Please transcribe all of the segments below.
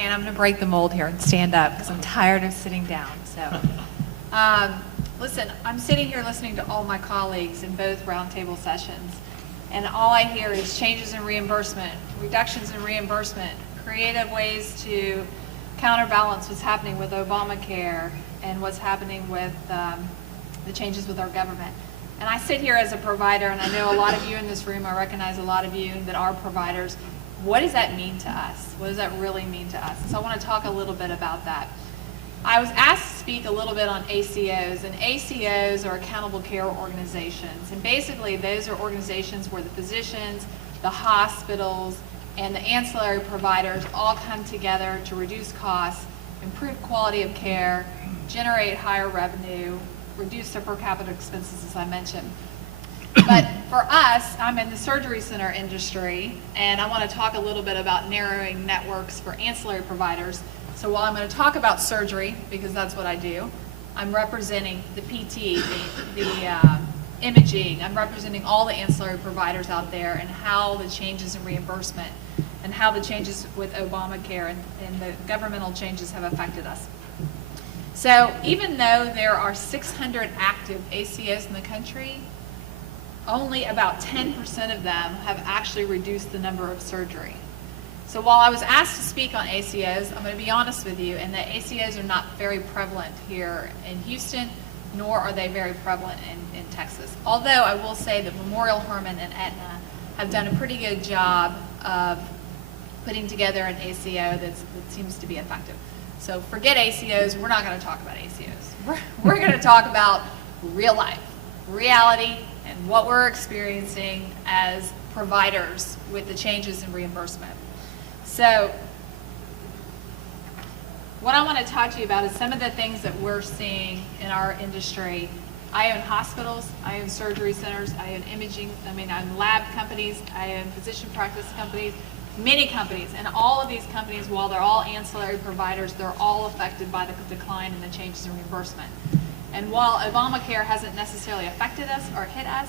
Okay, and I'm going to break the mold here and stand up because I'm tired of sitting down. So, listen, I'm sitting here listening to all my colleagues in both roundtable sessions, and all I hear is changes in reimbursement, reductions in reimbursement, creative ways to counterbalance what's happening with Obamacare and what's happening with the changes with our government. And I sit here as a provider, and I know a lot of you in this room, I recognize a lot of you that are providers. What does that mean to us? What does that really mean to us? So I want to talk a little bit about that. I was asked to speak a little bit on ACOs, and ACOs are accountable care organizations. And basically, those are organizations where the physicians, the hospitals, and the ancillary providers all come together to reduce costs, improve quality of care, generate higher revenue, reduce their per capita expenses, as I mentioned. But for us, I'm in the surgery center industry, and I want to talk a little bit about narrowing networks for ancillary providers. So while I'm going to talk about surgery, because that's what I do, I'm representing the PT, the imaging, I'm representing all the ancillary providers out there and how the changes in reimbursement and how the changes with Obamacare and the governmental changes have affected us. So even though there are 600 active ACOs in the country, only about 10% of them have actually reduced the number of surgery. So while I was asked to speak on ACOs, I'm going to be honest with you, and the ACOs are not very prevalent here in Houston, nor are they very prevalent in Texas. Although I will say that Memorial Hermann and Aetna have done a pretty good job of putting together an ACO that seems to be effective. So forget ACOs, we're not going to talk about ACOs. We're going to talk about real life, reality, and what we're experiencing as providers with the changes in reimbursement. So what I want to talk to you about is some of the things that we're seeing in our industry. I own hospitals, I own surgery centers, I own imaging, I own lab companies, I own physician practice companies, many companies, and all of these companies, while they're all ancillary providers, they're all affected by the decline in the changes in reimbursement. And while Obamacare hasn't necessarily affected us or hit us,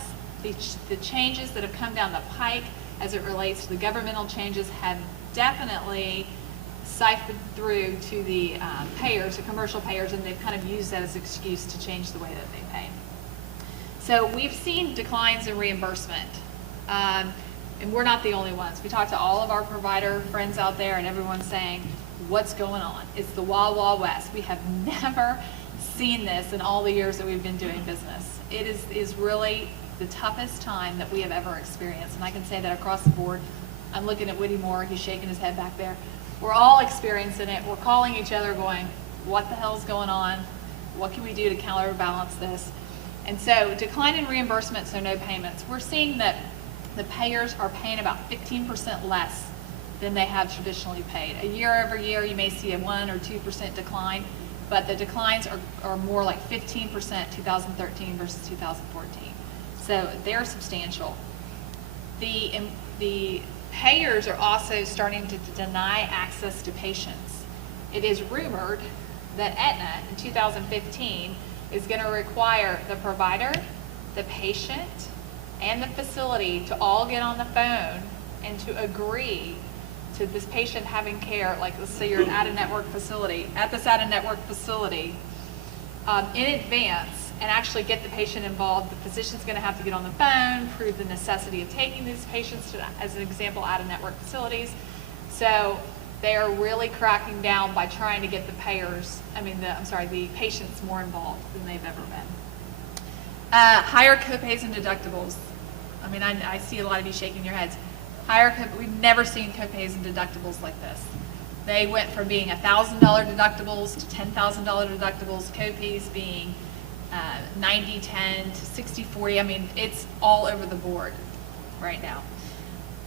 the changes that have come down the pike as it relates to the governmental changes have definitely siphoned through to the payers, the commercial payers, and they've kind of used that as an excuse to change the way that they pay. So we've seen declines in reimbursement, and we're not the only ones. We talked to all of our provider friends out there, and everyone's saying, what's going on? It's the Wild Wild West. We have never seen this in all the years that we've been doing business. It is really the toughest time that we have ever experienced, and I can say that across the board. I'm looking at Woody Moore, he's shaking his head back there. We're all experiencing it. We're calling each other going, what the hell's going on? What can we do to counterbalance this? And so decline in reimbursement, so no payments. We're seeing that the payers are paying about 15% less than they have traditionally paid. A year over year, you may see a 1 or 2% decline, but the declines are more like 15% 2013 versus 2014. So they're substantial. The payers are also starting to deny access to patients. It is rumored that Aetna in 2015 is going to require the provider, the patient, and the facility to all get on the phone and to agree to this patient having care, like let's say you're at this out-of-network facility, in advance, and actually get the patient involved. The physician's going to have to get on the phone, prove the necessity of taking these patients to, as an example, out-of-network facilities. So they are really cracking down by trying to get the the patients more involved than they've ever been. Higher copays and deductibles. I see a lot of you shaking your heads. We've never seen copays and deductibles like this. They went from being $1,000 deductibles to $10,000 deductibles, copays being 90-10 to 60-40. It's all over the board right now.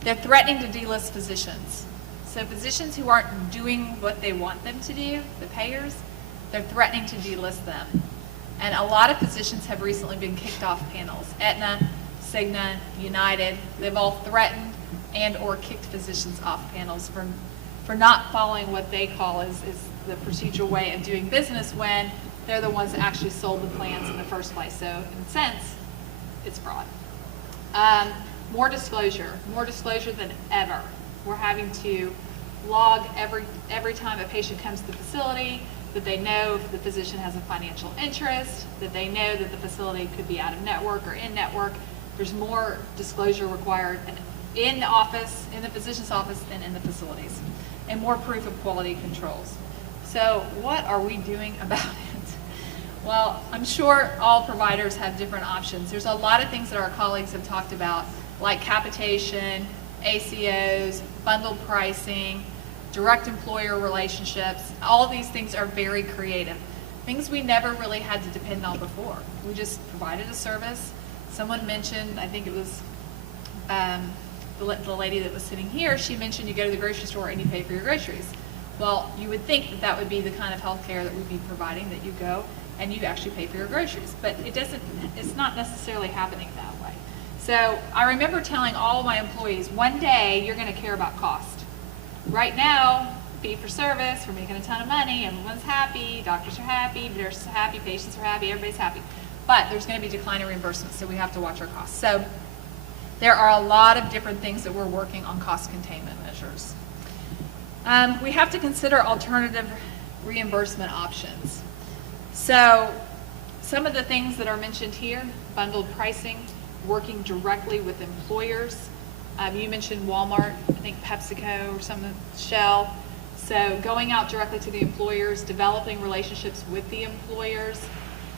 They're threatening to delist physicians. So physicians who aren't doing what they want them to do, the payers, they're threatening to delist them. And a lot of physicians have recently been kicked off panels. Aetna, Cigna, United, they've all threatened and or kicked physicians off panels for not following what they call is the procedural way of doing business when they're the ones that actually sold the plans in the first place. So in a sense, it's fraud. More disclosure than ever. We're having to log every time a patient comes to the facility, that they know if the physician has a financial interest, that they know that the facility could be out of network or in network. There's more disclosure required in the office, in the physician's office, than in the facilities, and more proof of quality controls. So what are we doing about it? Well, I'm sure all providers have different options. There's a lot of things that our colleagues have talked about, like capitation, ACOs, bundled pricing, direct employer relationships. All of these things are very creative. Things we never really had to depend on before. We just provided a service. Someone mentioned, I think it was the lady that was sitting here, she mentioned you go to the grocery store and you pay for your groceries. Well, you would think that that would be the kind of health care that we'd be providing, that you go and you actually pay for your groceries. But it's not necessarily happening that way. So I remember telling all of my employees, one day you're going to care about cost. Right now, fee for service, we're making a ton of money, everyone's happy, doctors are happy, nurses are happy, patients are happy, everybody's happy. But there's going to be declining reimbursement, so we have to watch our costs. So there are a lot of different things that we're working on cost containment measures. We have to consider alternative reimbursement options. So some of the things that are mentioned here, bundled pricing, working directly with employers. You mentioned Walmart, I think PepsiCo or some Shell. So going out directly to the employers, developing relationships with the employers,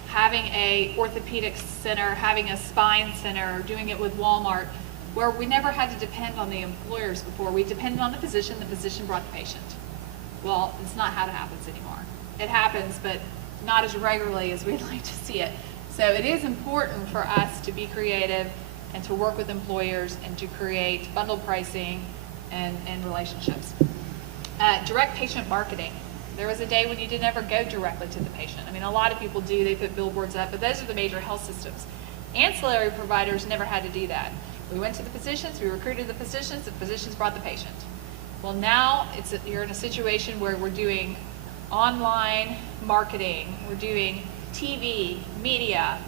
having a orthopedic center, having a spine center, doing it with Walmart, where we never had to depend on the employers before. We depended on the physician brought the patient. Well, it's not how it happens anymore. It happens, but not as regularly as we'd like to see it. So it is important for us to be creative and to work with employers and to create bundled pricing and relationships. Direct patient marketing. There was a day when you didn't ever go directly to the patient. I mean, a lot of people do, they put billboards up, but those are the major health systems. Ancillary providers never had to do that. We went to the physicians, we recruited the physicians brought the patient. Well, now you're in a situation where we're doing online marketing, we're doing TV, media,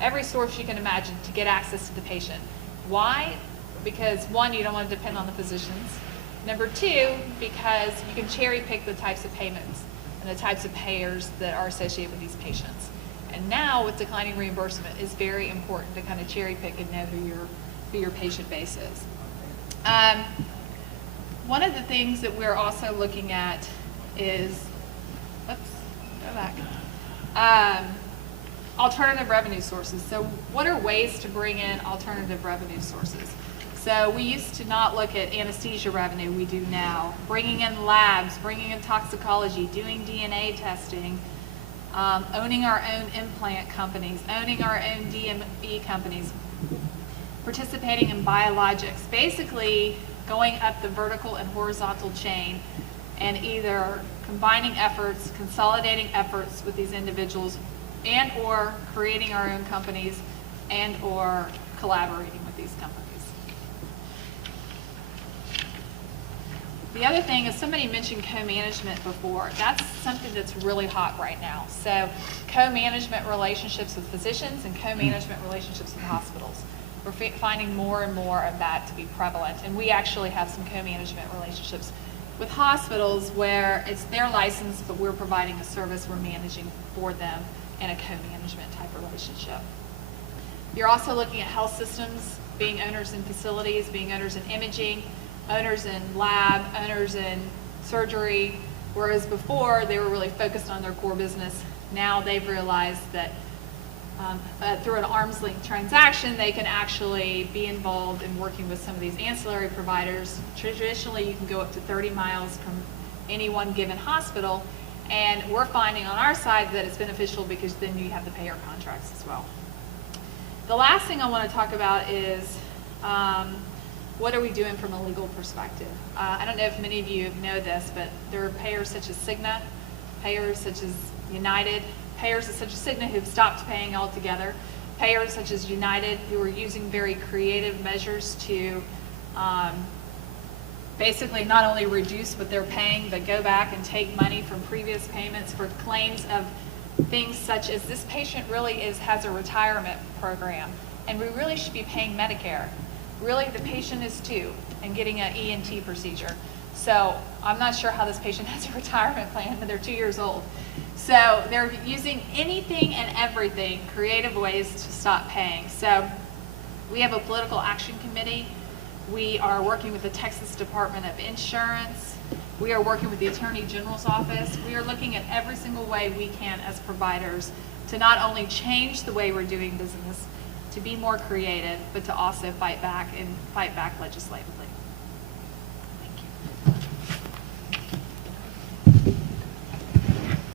every source you can imagine to get access to the patient. Why? Because one, you don't want to depend on the physicians. Number two, because you can cherry pick the types of payments and the types of payers that are associated with these patients. And now with declining reimbursement, it's very important to kind of cherry pick and know who your patient base is. One of the things that we're also looking at is, alternative revenue sources. So what are ways to bring in alternative revenue sources? So we used to not look at anesthesia revenue, we do now. Bringing in labs, bringing in toxicology, doing DNA testing, owning our own implant companies, owning our own DME companies, participating in biologics, basically going up the vertical and horizontal chain and either combining efforts, consolidating efforts with these individuals, and or creating our own companies, and or collaborating with these companies. The other thing is, somebody mentioned co-management before. That's something that's really hot right now. So co-management relationships with physicians and co-management relationships with hospitals. We're finding more and more of that to be prevalent. And we actually have some co-management relationships with hospitals where it's their license, but we're providing a service, we're managing for them in a co-management type relationship. You're also looking at health systems, being owners in facilities, being owners in imaging, owners in lab, owners in surgery, whereas before they were really focused on their core business. Now they've realized that through an arm's length transaction, they can actually be involved in working with some of these ancillary providers. Traditionally, you can go up to 30 miles from any one given hospital, and we're finding on our side that it's beneficial because then you have the payer contracts as well. The last thing I want to talk about is what are we doing from a legal perspective? I don't know if many of you know this, but there are payers such as Cigna, payers such as United, payers such as Cigna who've stopped paying altogether, payers such as United who are using very creative measures to basically not only reduce what they're paying, but go back and take money from previous payments for claims of things such as this patient really has a retirement program, and we really should be paying Medicare. Really, the patient is too, and getting an ENT procedure. So I'm not sure how this patient has a retirement plan, but they're 2 years old. So they're using anything and everything, creative ways to stop paying. So we have a political action committee. We are working with the Texas Department of Insurance. We are working with the Attorney General's office. We are looking at every single way we can as providers to not only change the way we're doing business, to be more creative, but to also fight back and fight back legislatively.